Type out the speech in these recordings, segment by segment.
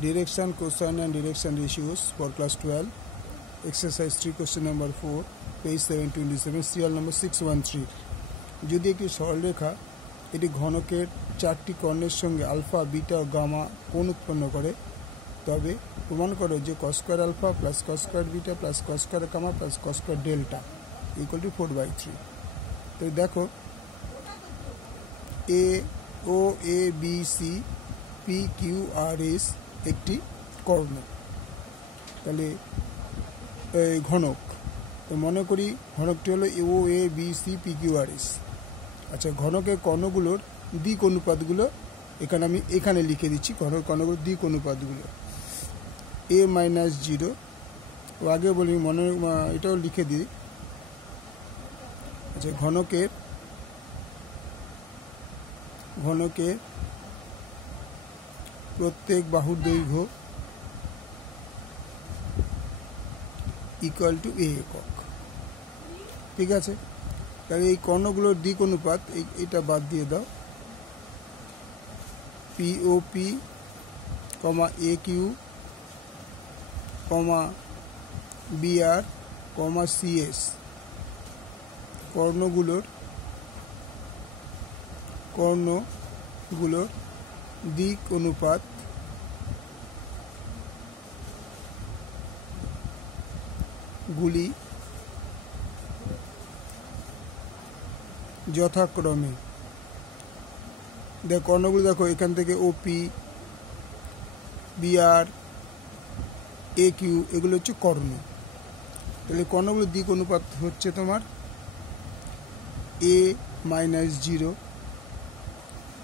Direction, cosine and direction ratios for class 12. Exercise 3, question number 4, page 727, serial number 613. যদি একটি সরলরেখা এটি ঘনকের চারটি কর্ণের সঙ্গে আলফা, বিটা ও গামা কোণ উৎপন্ন করে, তবে প্রমাণ করো যে cos square alpha plus cos square beta plus cos square gamma plus cos square delta equal to 4/3। তো দেখো O A B C P Q R S একটি কর্ণ, তাহলে ঘনক। তো মনে করি ঘনকটি হলো O A B C P Q R S. আচ্ছা, ঘনকের কর্ণগুলোর দিক অনুপাতগুলো এখানে লিখে দিচ্ছি। কর্ণগুলোর দিক অনুপাতগুলো a-0, ও আগে বলি এটাও লিখে দিই। আচ্ছা, ঘনকের প্রত্যেক বাহুর দৈর্ঘ্য ইকুয়াল টু এ একক। ঠিক আছে, তাহলে এই কর্ণগুলোর দিক অনুপাত এটা বাদ দিয়ে দাও। পিওপি কমা এ কিউ কমা বিআর কমা সিএস কর্ণগুলোর দিক অনুপাত গুলি যথাক্রমে, কর্ণগুলো দেখো এখান থেকে ওপি, বিআর, এ কিউ এগুলো হচ্ছে কর্ণ। তাহলে কর্ণগুলোর দিক অনুপাত হচ্ছে তোমার a-0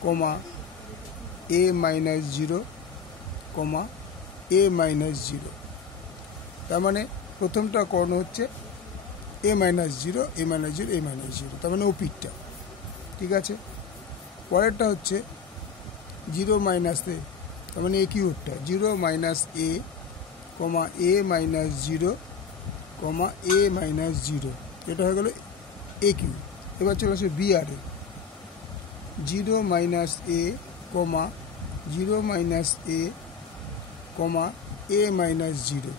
কমা a-0 কমা a-0। তার মানে প্রথমটা কর্ণ হচ্ছে a-0 a-0 a-0, তার মানে ওপিটা। ঠিক আছে, পরেরটা হচ্ছে 0 - a, তার মানে এ কিউবটা 0 - a comma a-0 comma a-0, এটা হয়ে গেল এ কিউ। এবার চলে আসে BR A 0 - a comma 0 - a comma a-0,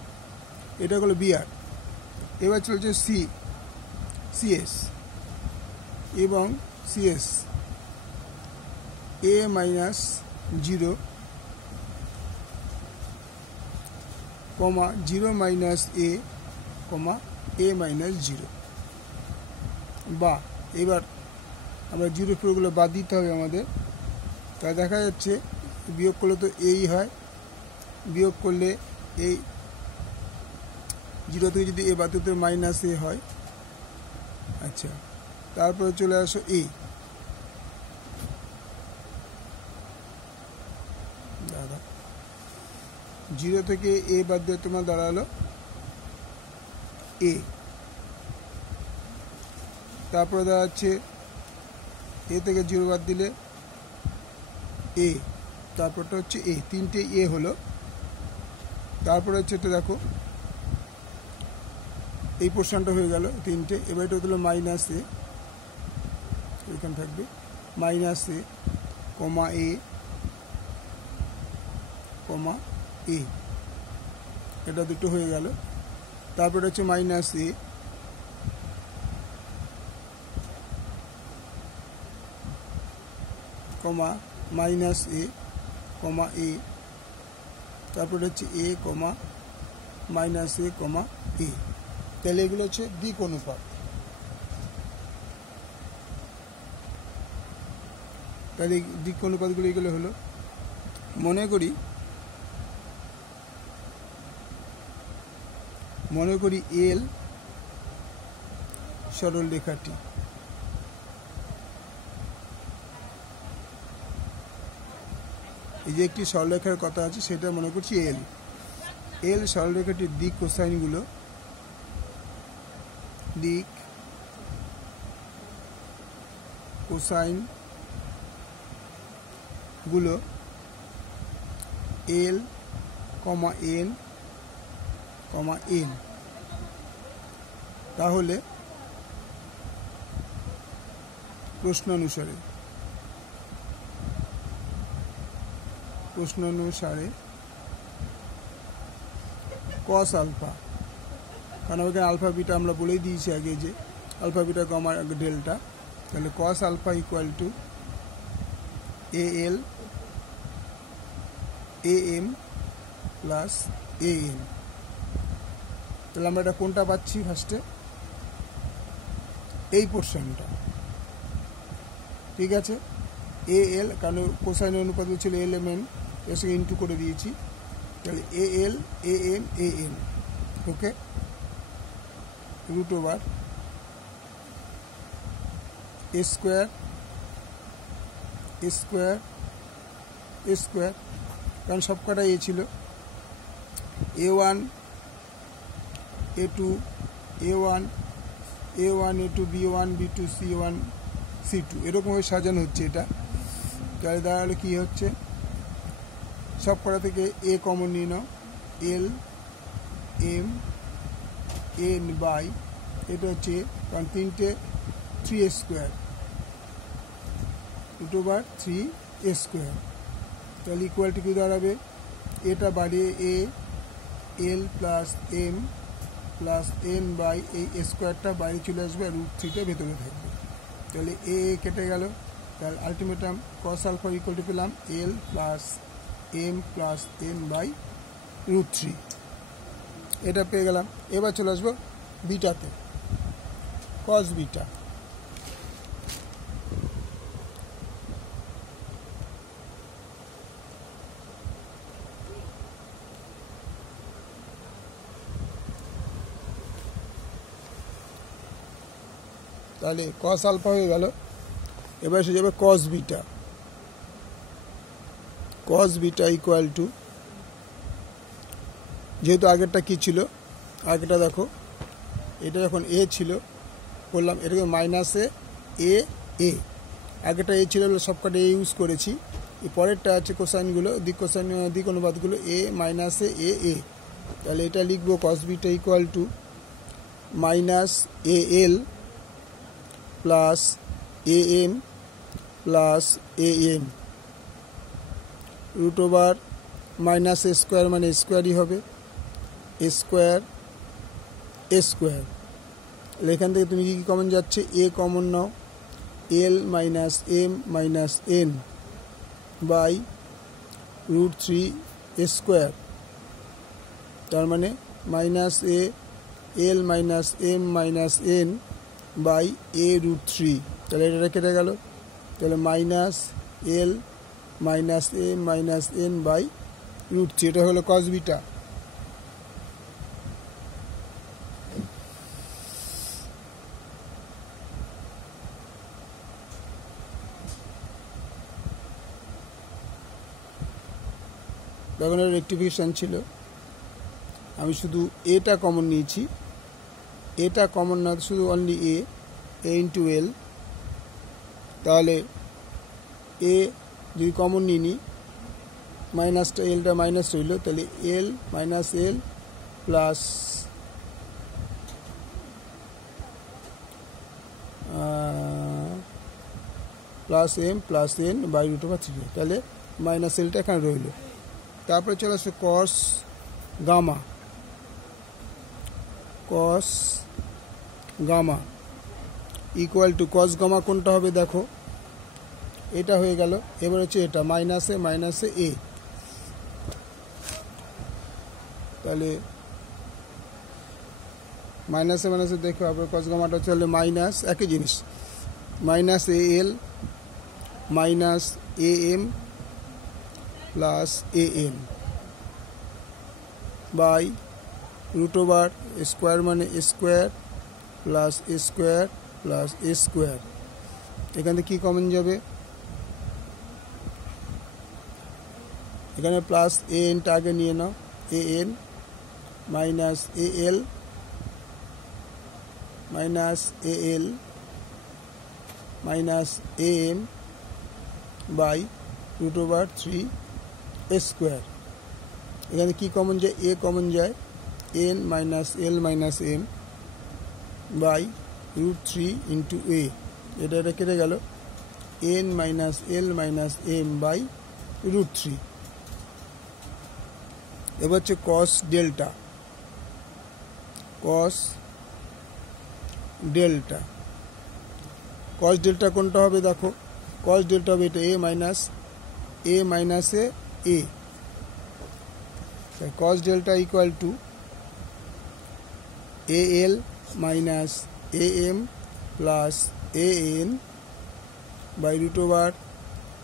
এটা হলো বিআর। এবার চলছে সিএস এবং CS a-0 comma 0 - a comma a-0। বা এবার আমরা জিরো ফ্লোগুলো বাদ দিতে হবে আমাদের। তা দেখা যাচ্ছে বিয়োগ করলে তো এই হয়, বিয়োগ করলে এই 0 থেকে যদি এ বাদ দিতে -a হয়। আচ্ছা, তারপরে চলে আসো এ, দাদা 0 থেকে এ বাদ দিয়ে তোমার দাঁড়ালো এ। তারপরে দাঁড়াচ্ছে এ থেকে 0 বাদ দিলে এ, তারপরটা হচ্ছে এ, তিনটে এ হলো। তারপরে হচ্ছে তো দেখো এই পোর্শনটা হয়ে গেল তিনটে। এবার এটা হলো -a, এখানে থাকবে -a কমা এ কমা এ, এটা দুটো হয়ে গেল। তারপরে হচ্ছে -a কমা -a কমা এ, তারপরে হচ্ছে এ কমা -a কমা এ। তাহলে এগুলো হচ্ছে দিক অনুপাত। তাহলে দিক অনুপাতগুলো এগুলো হলো, মনে করি এল সরল রেখাটি, এই যে একটি সরলরেখার কথা আছে সেটা মনে করছি এল সরলরেখাটির দিক কোসাইনগুলো এল কমা এন কমা এন। তাহলে প্রশ্ন অনুসারে কস আলফা, কারণ এখানে আলফা বিটা আমরা বলেই দিয়েছি আগে যে আলফা বিটা গামা ডেল্টা, তাহলে cos alpha equal to L M plus N. তাহলে আমরা এটা কোনটা পাচ্ছি ফার্স্টে, এই পোর্শনটা, ঠিক আছে। এল কারণ কোসাইন অনুপাত ছিল এল এম এন, এর সঙ্গে ইন্টু করে দিয়েছি, তাহলে L M N, okay, root over square square square, কারণ সব কটা এ ছিল, A1 A2 A1 A1 A2 B1 B2 C1 C2 এরকমভাবে সাজানো হচ্ছে এটা। তাহলে দাঁড়ালে কী হচ্ছে, সব কটা থেকে এ কমন নিয়ে নাও, এল এম এন বাই এটা হচ্ছে কারণ তিনটে 3 স্কোয়ার রুট ওভার 3 স্কোয়ার, তাহলে ইকুয়ালটি কি দাঁড়াবে, এটা বাড়িয়ে A L plus M plus N by এই স্কোয়ারটা বাইরে চলে আসবে আর রুট 3টা ভেতরে থাকবে, তাহলে এ কেটে গেল, তাহলে ultimatum cos alpha equal to পেলাম L plus M plus N by root 3, এটা পেয়ে গেলাম। এবার চলে আসবো বিটাতে, কস বিটা, তাহলে কস আলফা হয়ে গেল। এবার এসে যাবে কস বিটা, কস বিটা ইকুয়াল টু, যেহেতু আগেরটা কি ছিল, আগেরটা দেখো এটা যখন এ ছিল বললাম এটাকে মাইনাসে এ এ, আগেরটা এ ছিল সবকটা এ ইউজ করেছি, এই পরেরটা আছে কোসাইনগুলো দিক অনুপাতগুলো এ মাইনাসে এ এ, তাহলে এটা লিখবো cos beta equal to minus A L plus A M plus A M root over minus A square মানে স্কোয়ারই হবে, স্কোয়ার স্কোয়ার, এখান থেকে তুমি কি কমন যাচ্ছে, এ কমন নাও, L minus M minus N by root 3 square, তার মানে minus A L minus M minus N by A root 3, তাহলে এটা কেটে গেল, তাহলে minus L minus M minus N by root 3, এটা হলো কস বিটা। তখন এর রেক্টিফিকেশান ছিল, আমি শুধু এটা কমন নিয়েছি, এটা কমন না শুধু অনলি এ ইন্টু এল, তাহলে এ যদি কমন নিয়ে নিই মাইনাসটা এলটা মাইনাস রইল, তাহলে L minus L plus plus M plus N by root over 3, তাহলে মাইনাস এলটা এখানে রইল। তারপরে চলে আসে cos gamma, cos gamma equal to cos gamma কোনটা হবে দেখো, এটা হয়ে গেল। এবার হচ্ছে এটা মাইনাসে এ, তাহলে মাইনাসে দেখো আবার কস গামাটা চলে মাইনাস, একই জিনিস, minus A L minus A M plus A N by root over square মানে square plus square plus square, এখানে কি কমন যাবে, এখানে প্লাস এ এনটা আগে নিয়ে নাও, A N minus A L minus A L minus A M by root over 3 square, এখানে কি কমন যায়, এ কমন যায়, N minus L minus M by root 3 into A, এটা কেটে গেল, N minus L minus M by root 3। এবার হচ্ছে cos delta, cos delta. Cos delta কোনটা হবে দেখো, কস ডেল্টা হবে এটা এ মাইনাসে A. Cos delta equal two A L minus A M plus A N by root over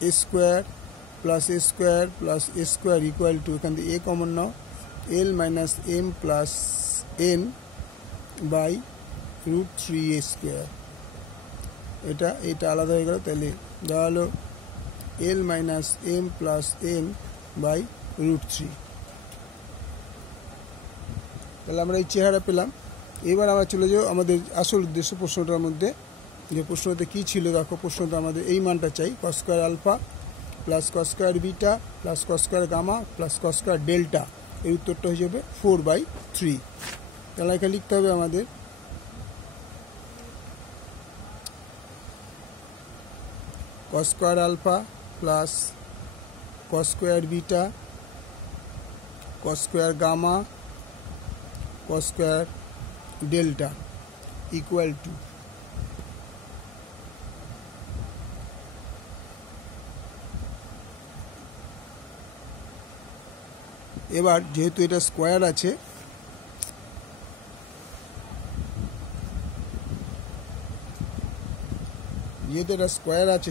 A square plus A square plus A square equal to, এখান থেকে A common নাও, L minus M plus N by root 3 A square. এটা আলাদা হয়ে গেল, তাহলে দেওয়া হলো L minus M plus N by root 3। তাহলে আমরা এই চেহারা পেলাম। এবার আমরা চলে যাবো আমাদের আসল উদ্দেশ্য প্রশ্নটার মধ্যে। যে প্রশ্নতে কী ছিল দেখো, প্রশ্নটা আমাদের এই মানটা চাই, cos square alpha plus cos square beta plus cos square gamma plus cos square delta. এর উত্তরটা হয়ে যাবে 4/3। তাহলে এখানে লিখতে হবে আমাদের cos square alpha plus cos square beta cos square gamma cos square delta equal to এবার যেহেতু এটা স্কোয়ার আছে,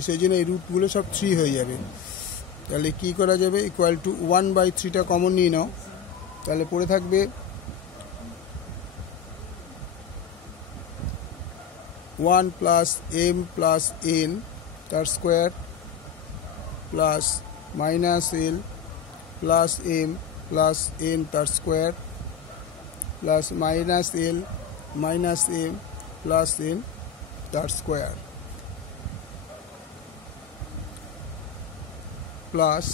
সেই জন্য এই রুটগুলো সব 3 হয়ে যাবে। তাহলে কি করা যাবে, ইকুয়াল টু 1/3টা কমন নিয়ে নাও। তাহলে পড়ে থাকবে 1 প্লাস এম প্লাস এন তার square plus minus L plus M plus N তার square plus minus L minus M plus N তার square plus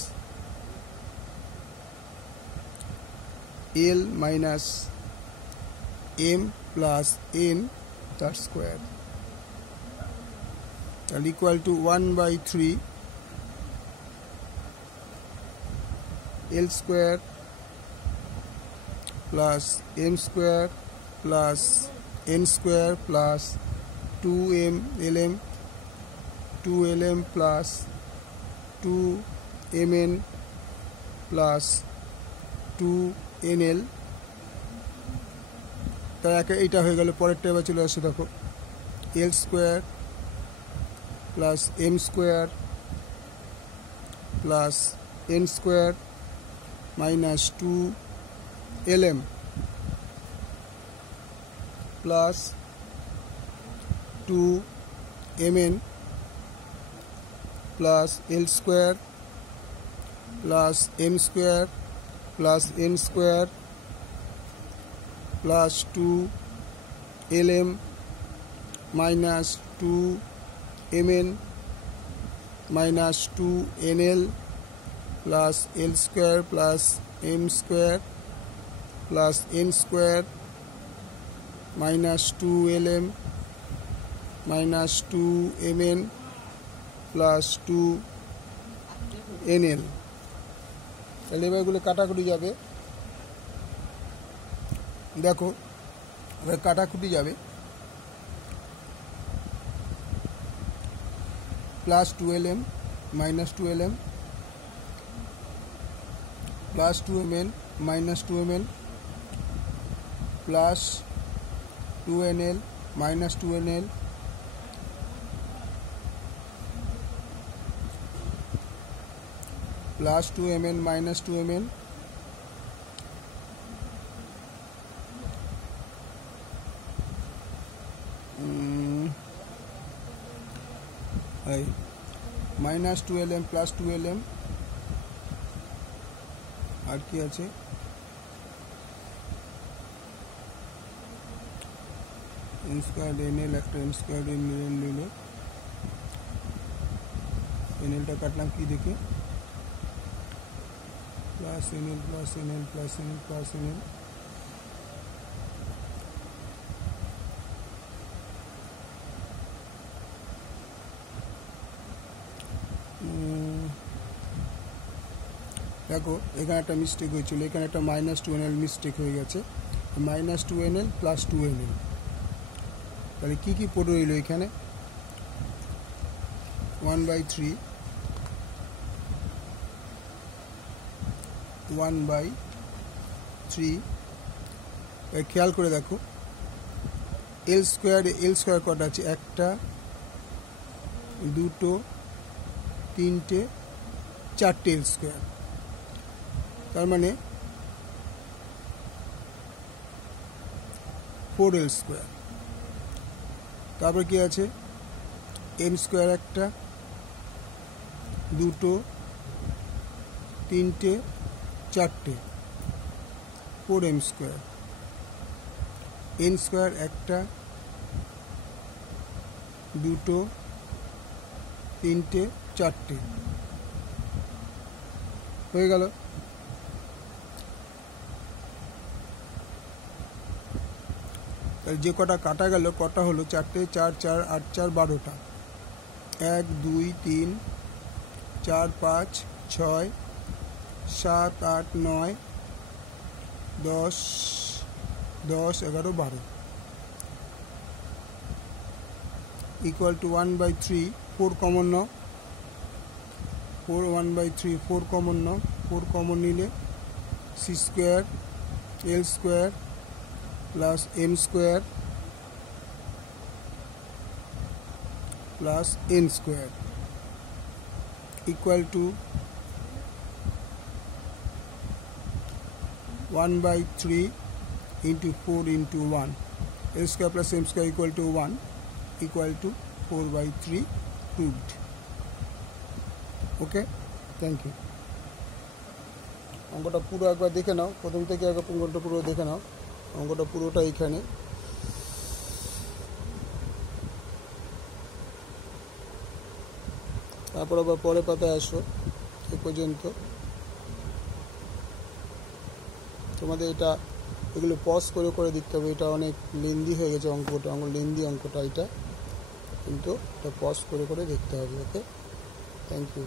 L minus M plus N তার স্কোয়ার। তাহলে equal to 1/3 L square plus M square plus N square plus 2m lm plus 2mn plus 2nl। তাই এইটা হয়ে গেল। পরেরটা এবার চলে আসে দেখো, L square plus M square plus N square minus 2lm plus 2mn plus L square plus M square plus N square plus 2lm minus 2mn minus 2nl plus L square plus M square plus N square minus 2lm minus 2mn plus 2nl। তাহলে এবার এগুলো কাটাকুটি যাবে, দেখো এবার কাটাকুটি যাবে। Plus 2lm minus 2lm plus 2mn minus 2mn plus 2nl minus 2nl plus 2mn minus 2mn minus 2lm plus 2lm আর কি আছে, এন স্কোয়ার এনএল, একটা এন স্কোয়ার এনএল নিল, এনএলটা কাটলাম কি দেখে, plus NL plus NL plus NL plus NL দেখো এখানে একটা মিস্টেক হয়েছিল, এখানে একটা মাইনাস 2nl মিস্টেক হয়ে গেছে। -2nl + 2nl। তাহলে কী কী পড়ে রইল এখানে? 1/3 খেয়াল করে দেখো এল স্কোয়ার কটা আছে? একটা, দুটো, তিনটে, চারটে এল স্কোয়ার। তার মানে 4l স্কোয়ার। তারপর কি আছে? এম স্কোয়ার একটা, দুটো, তিনটে, চারটে, 4m স্কোয়ার। এন স্কোয়ার একটা, দুটো, তিনটে, চারটে, হয়ে গেল। যে কটা কাটা গেল কটা হলো? 4টে, 4 4 8 4 12টা। 1 2 3 4 5 6 7 8 9 10 10 11 12 ইকুয়াল টু 1/3। 4 কমন নাও, 4 1/3 4 কমন নাও। 4 কমন নিলে c square L square plus M square plus N square equal to 1/3 into 4 into 1। L square plus M square equal to 1 equal to 4/3 proved। Okay, thank you. অঙ্কটা পুরো একবার দেখে নাও, প্রথম থেকে একবার অঙ্কটা পুরো দেখে নাও। অঙ্কটা পুরোটা এইখানে। তারপর আবার পরের পাতায় আসো। এ পর্যন্ত তোমাদের এগুলো পজ করে করে দেখতে হবে। এটা অনেক লেন্দি হয়ে গেছে অঙ্কটা, লেন্দি অঙ্কটা এটা, কিন্তু এটা পজ করে করে দেখতে হবে। ওকে, থ্যাংক ইউ।